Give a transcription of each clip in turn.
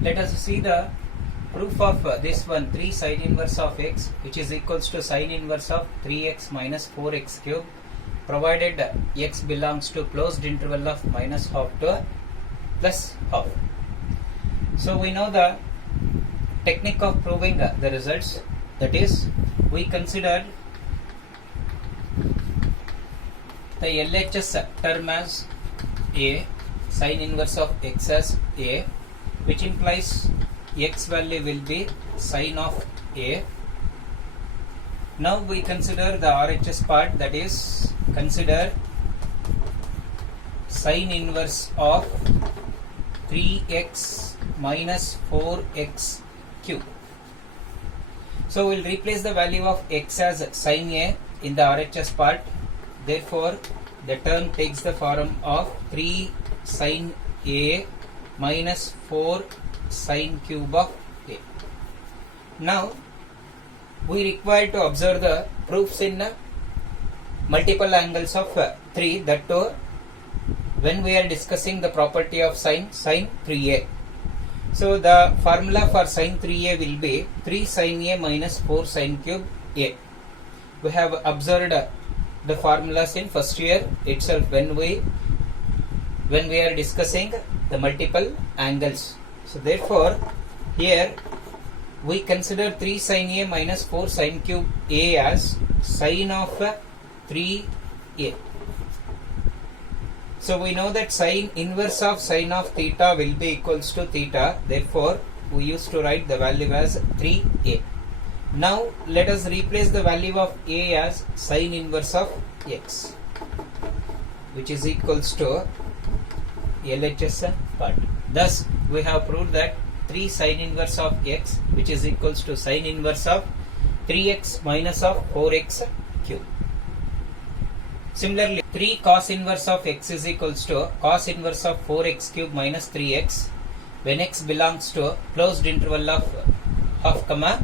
Let us see the proof of this one, 3 sin inverse of x, which is equals to sin inverse of 3x minus 4x cube, provided x belongs to closed interval of minus half to plus half. So we know the technique of proving the results, that is, we considered the LHS term as A, sin inverse of x as A, which implies x value will be sin of A. Now we consider the RHS part, that is, consider sin inverse of 3x minus 4x cube. So we will replace the value of x as sin A in the RHS part. Therefore, the term takes the form of 3 sin A minus 4 sin cube of A. Now, we require to observe the proofs in multiple angles of 3, that too when we are discussing the property of sin 3A. So, the formula for sin 3A will be 3 sin A minus 4 sin cube A. We have observed the formulas in first year itself when we are discussing the multiple angles. So therefore, here we consider 3 sin A minus 4 sin cube A as sin of 3A. So we know that sin inverse of sin of theta will be equals to theta. Therefore, we used to write the value as 3A. Now let us replace the value of A as sin inverse of x, which is equals to LHS part. Thus, we have proved that 3 sin inverse of x, which is equals to sin inverse of 3x minus of 4x cube. Similarly, 3 cos inverse of x is equals to cos inverse of 4x cube minus 3x when x belongs to closed interval of half comma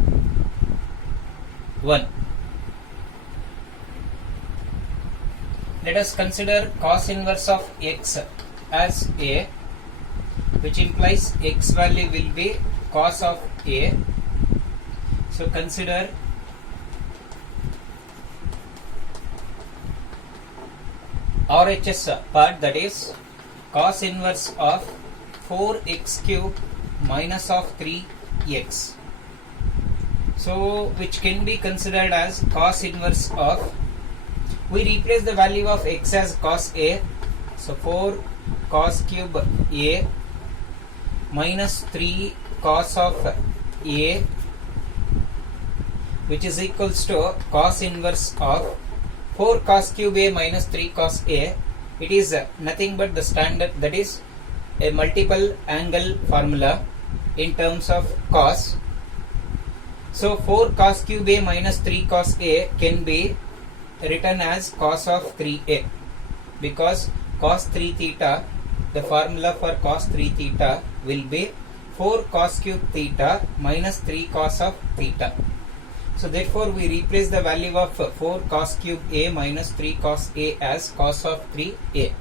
1. Let us consider cos inverse of x as A, which implies x value will be cos of A. So consider RHS part, that is cos inverse of 4x cube minus of 3x. So which can be considered as cos inverse of, we replace the value of x as cos A. So 4 cos cube A minus 3 cos of A, which is equals to cos inverse of 4 cos cube A minus 3 cos A. It is nothing but the standard, that is a multiple angle formula in terms of cos. So 4 cos cube A minus 3 cos A can be written as cos of 3A, because cos 3 theta, the formula for cos 3 theta will be 4 cos cube theta minus 3 cos of theta. So therefore we replace the value of 4 cos cube A minus 3 cos A as cos of 3A.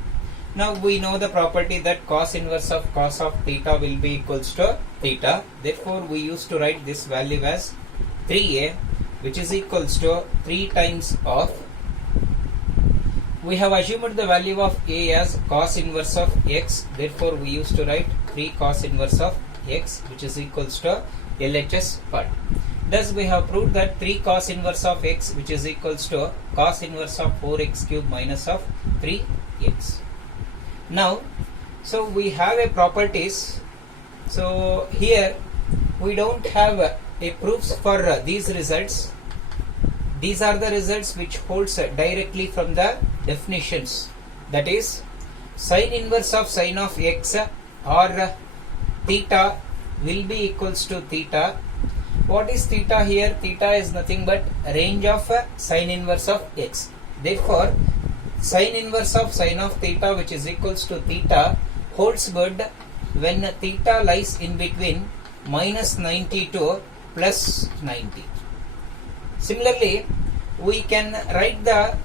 Now we know the property that cos inverse of cos of theta will be equals to theta. Therefore we used to write this value as 3A, which is equals to 3 times of, we have assumed the value of A as cos inverse of x. Therefore we used to write 3 cos inverse of x, which is equals to LHS part. Thus we have proved that 3 cos inverse of x, which is equals to cos inverse of 4x cube minus of 3x. Now, so we have a properties. So here we don't have a proofs for these results. These are the results which holds directly from the definitions. That is, sin inverse of sin of x or theta will be equals to theta. What is theta here? Theta is nothing but range of sin inverse of x. Therefore, sin inverse of sin of theta, which is equals to theta, holds good when theta lies in between minus 90 to plus 90. Similarly, we can write the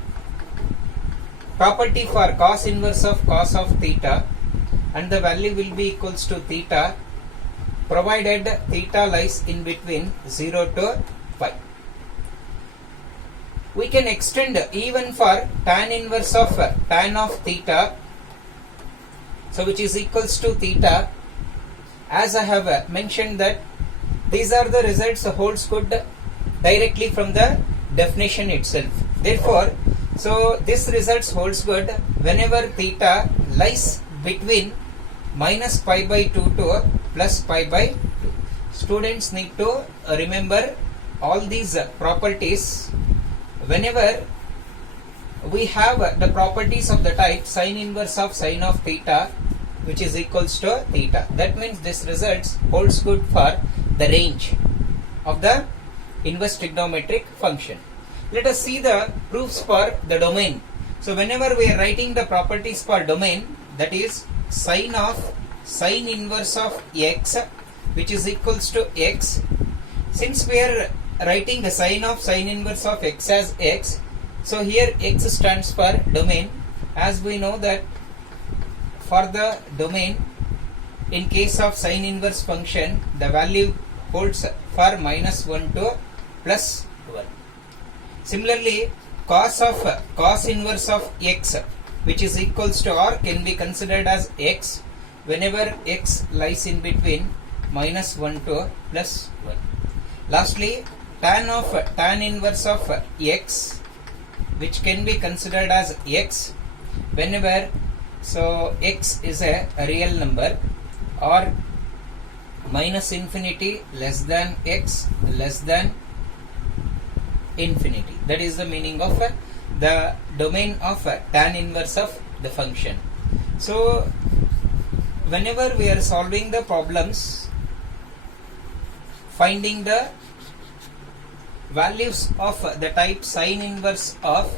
property for cos inverse of theta, and the value will be equals to theta provided theta lies in between 0 to pi. We can extend even for tan inverse of tan of theta, so which is equals to theta, as I have mentioned that these are the results holds good directly from the definition itself. Therefore, so this results holds good whenever theta lies between minus pi by 2 to plus pi by 2. Students need to remember all these properties whenever we have the properties of the type sine inverse of sine of theta, which is equals to theta. That means this results holds good for the range of the inverse trigonometric function. Let us see the proofs for the domain. So whenever we are writing the properties for domain, that is sine of sine inverse of x, which is equals to x. Since we are writing the sine of sine inverse of x as x, so here x stands for domain. As we know that for the domain, in case of sine inverse function, the value holds for minus 1 to plus 1. Similarly, cos inverse of x, which is equals to or can be considered as x whenever x lies in between minus 1 to plus 1. Lastly, tan inverse of x, which can be considered as x whenever so x is a real number, or minus infinity less than x less than infinity. That is the meaning of the domain of tan inverse of the function. So whenever we are solving the problems, finding the values of the type sine inverse of,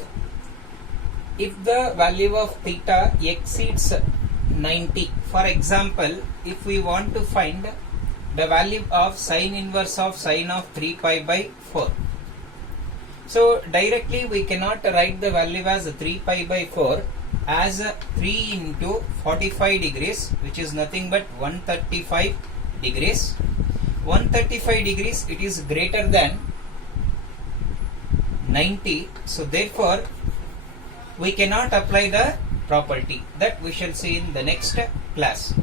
if the value of theta exceeds 90, for example, if we want to find the value of sine inverse of sine of 3 pi by 4, so directly we cannot write the value as 3 pi by 4 as 3 into 45 degrees, which is nothing but 135 degrees. 135 degrees, it is greater than 90, so therefore we cannot apply the property. That we shall see in the next class.